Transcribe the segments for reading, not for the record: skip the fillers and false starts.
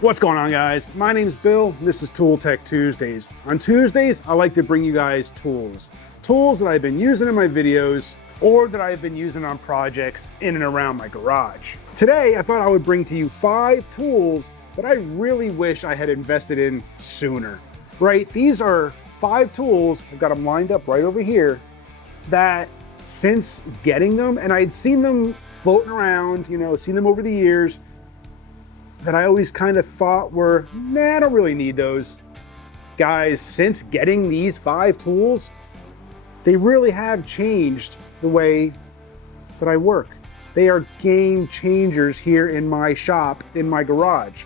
What's going on, guys? My name's Bill, and this is Tool Tech Tuesdays. On Tuesdays, I like to bring you guys tools. Tools that I've been using in my videos or that I've been using on projects in and around my garage. Today, I thought I would bring to you 5 tools that I really wish I had invested in sooner. Right? These are 5 tools, I've got them lined up right over here, that since getting them, and I'd seen them floating around, seen them over the years, that I always kind of thought were, nah, I don't really need those. Guys, since getting these 5 tools, they really have changed the way that I work. They are game changers here in my shop, in my garage.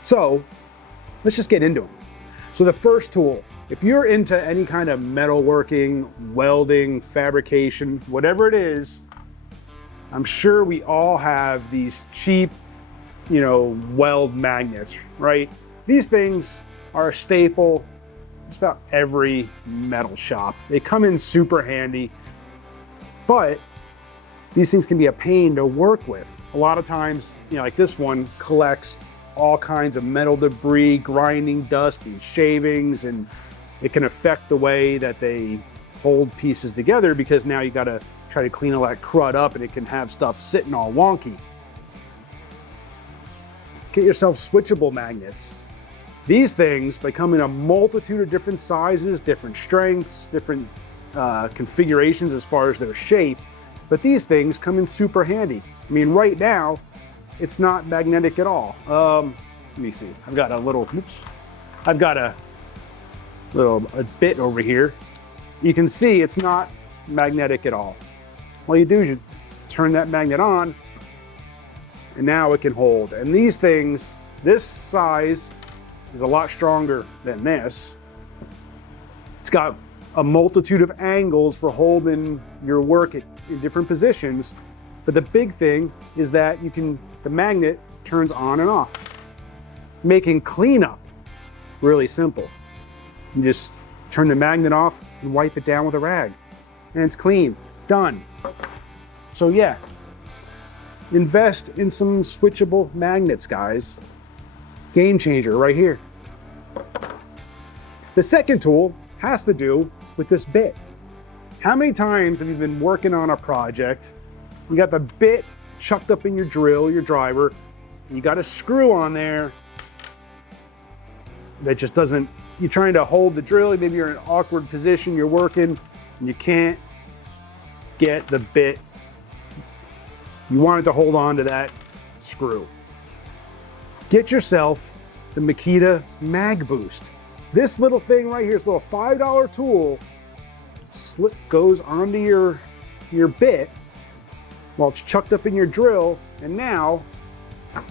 So let's just get into them. So the first tool, if you're into any kind of metalworking, welding, fabrication, whatever it is, I'm sure we all have these cheap, weld magnets, right? These things are a staple. It's about every metal shop. They come in super handy, but these things can be a pain to work with. A lot of times, like this one collects all kinds of metal debris, grinding dust and shavings, and it can affect the way that they hold pieces together because now you got to try to clean all that crud up and it can have stuff sitting all wonky. Get yourself switchable magnets. These things, they come in a multitude of different sizes, different strengths, different configurations as far as their shape, but these things come in super handy. I mean, right now, it's not magnetic at all. Let me see, I've got a bit over here. You can see it's not magnetic at all. All you do is you turn that magnet on, and now it can hold. And these things, this size is a lot stronger than this. It's got a multitude of angles for holding your work in different positions. But the big thing is that the magnet turns on and off, making cleanup really simple. You just turn the magnet off and wipe it down with a rag, and it's clean, done. So yeah, invest in some switchable magnets, guys. Game changer right here. The second tool has to do with this bit. How many times have you been working on a project, you got the bit chucked up in your drill, your driver, and you got a screw on there that just doesn't, you're trying to hold the drill, maybe you're in an awkward position, you're working, and you can't get the bit. You want it to hold on to that screw. Get yourself the Makita Mag Boost. This little thing right here, this little $5 tool, goes onto your bit while it's chucked up in your drill, and now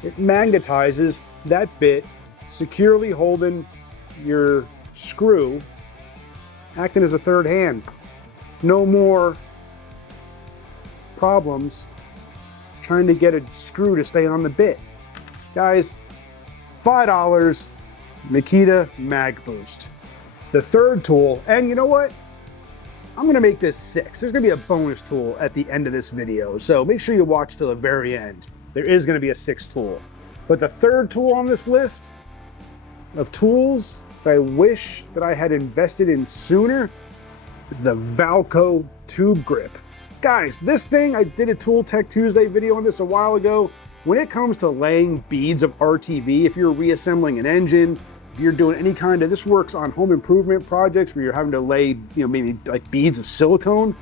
it magnetizes that bit, securely holding your screw, acting as a third hand. No more problems trying to get a screw to stay on the bit. Guys, $5, Makita Mag Boost. The third tool, and you know what? I'm gonna make this 6. There's gonna be a bonus tool at the end of this video, so make sure you watch till the very end. There is gonna be a 6th tool. But the third tool on this list of tools that I wish that I had invested in sooner is the Valco tube grip. Guys, this thing, I did a Tool Tech Tuesday video on this a while ago. When it comes to laying beads of RTV, if you're reassembling an engine, if you're doing any kind of, this works on home improvement projects where you're having to lay, maybe like beads of silicone.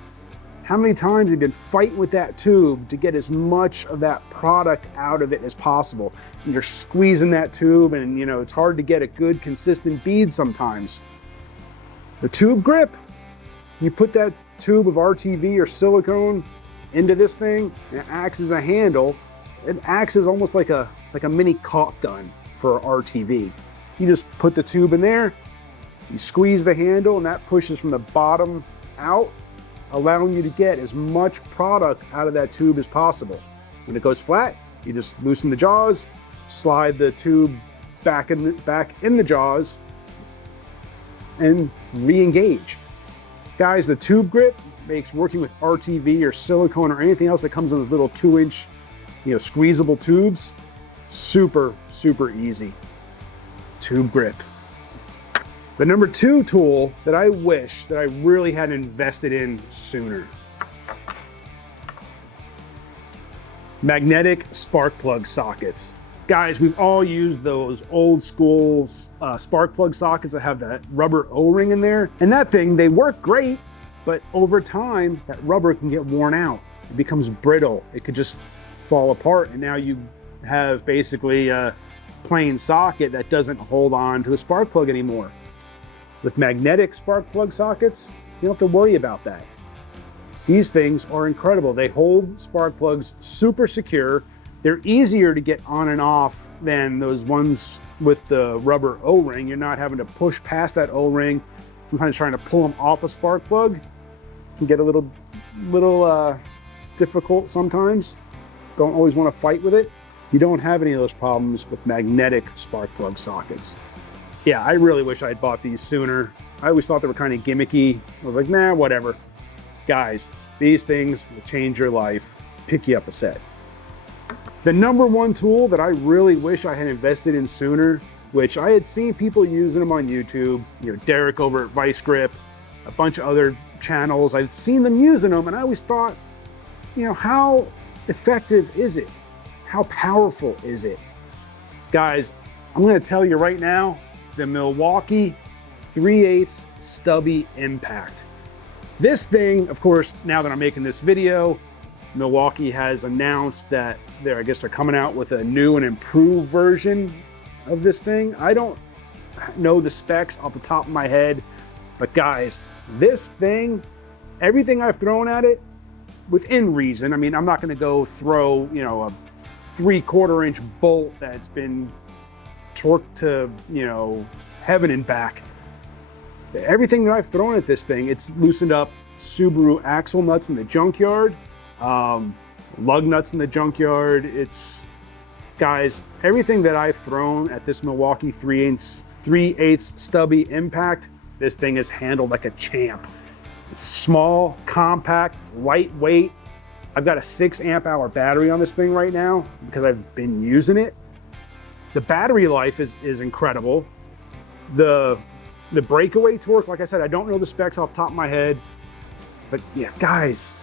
How many times have you been fighting with that tube to get as much of that product out of it as possible? And you're squeezing that tube and it's hard to get a good consistent bead sometimes. The tube grip, you put that tube of RTV or silicone into this thing, and it acts as a handle. It acts as almost like a mini caulk gun for RTV. You just put the tube in there, you squeeze the handle, and that pushes from the bottom out, allowing you to get as much product out of that tube as possible. When it goes flat, you just loosen the jaws, slide the tube back in the jaws, and re-engage. Guys, the tube grip makes working with RTV or silicone or anything else that comes in those little 2-inch, squeezable tubes, super, super easy. tube grip. The number 2 tool that I wish that I really had invested in sooner. Magnetic spark plug sockets. Guys, we've all used those old school spark plug sockets that have that rubber O-ring in there. And that thing, they work great, but over time, that rubber can get worn out. It becomes brittle. It could just fall apart. And now you have basically a plain socket that doesn't hold on to a spark plug anymore. With magnetic spark plug sockets, you don't have to worry about that. These things are incredible. They hold spark plugs super secure. They're easier to get on and off than those ones with the rubber O-ring. You're not having to push past that O-ring. Sometimes trying to pull them off a spark plug can get a little difficult sometimes. Don't always want to fight with it. You don't have any of those problems with magnetic spark plug sockets. Yeah, I really wish I'd bought these sooner. I always thought they were kind of gimmicky. I was like, nah, whatever. Guys, these things will change your life. Pick you up a set. The number 1 tool that I really wish I had invested in sooner, which I had seen people using them on YouTube, Derek over at Vice Grip, a bunch of other channels. I'd seen them using them, and I always thought, how effective is it? How powerful is it? Guys, I'm gonna tell you right now, the Milwaukee 3/8 stubby impact. This thing, of course, now that I'm making this video, Milwaukee has announced that they're coming out with a new and improved version of this thing. I don't know the specs off the top of my head, but guys, this thing, everything I've thrown at it, within reason. I mean, I'm not gonna go throw, a 3/4 inch bolt that's been torqued to, heaven and back. Everything that I've thrown at this thing, it's loosened up Subaru axle nuts in the junkyard, lug nuts in the junkyard. Guys, everything that I've thrown at this Milwaukee 3/8 stubby impact, this thing is handled like a champ. It's small, compact, lightweight. I've got a 6 amp hour battery on this thing right now because I've been using it. The battery life is incredible. The breakaway torque, like I said, I don't know the specs off the top of my head, but yeah, guys,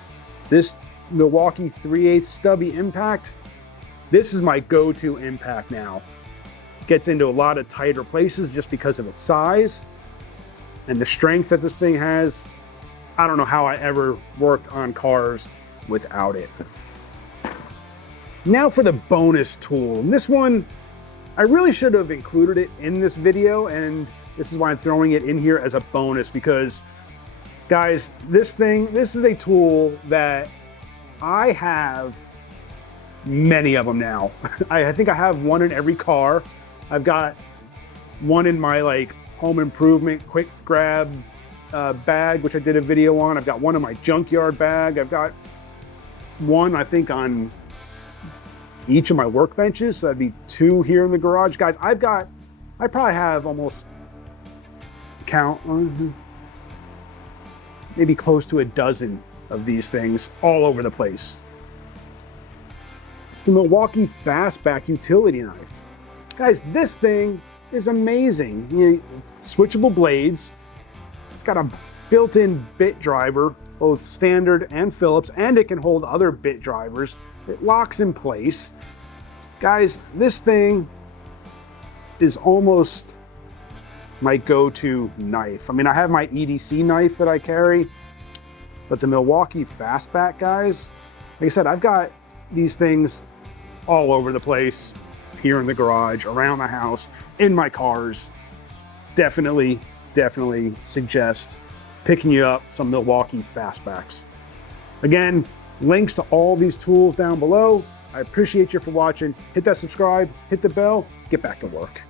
this Milwaukee 3/8 stubby impact, this is my go-to impact now. It gets into a lot of tighter places just because of its size and the strength that this thing has. I don't know how I ever worked on cars without it. Now for the bonus tool. And this one, I really should have included it in this video, and this is why I'm throwing it in here as a bonus, because guys, this is a tool that I have many of them now. I think I have one in every car. I've got one in my home improvement quick grab bag, which I did a video on. I've got one in my junkyard bag. I've got one, I think, on each of my workbenches. So that'd be 2 here in the garage. Guys, I probably have almost, maybe close to a dozen of these things all over the place. It's the Milwaukee Fastback utility knife. Guys, this thing is amazing. Switchable blades. It's got a built-in bit driver, both standard and Phillips, and it can hold other bit drivers. It locks in place. Guys, this thing is almost my go-to knife. I mean, I have my EDC knife that I carry, but the Milwaukee Fastback, guys, like I said, I've got these things all over the place, here in the garage, around the house, in my cars. Definitely suggest picking you up some Milwaukee Fastbacks. Again, links to all these tools down below. I appreciate you for watching. Hit that subscribe, hit the bell, get back to work.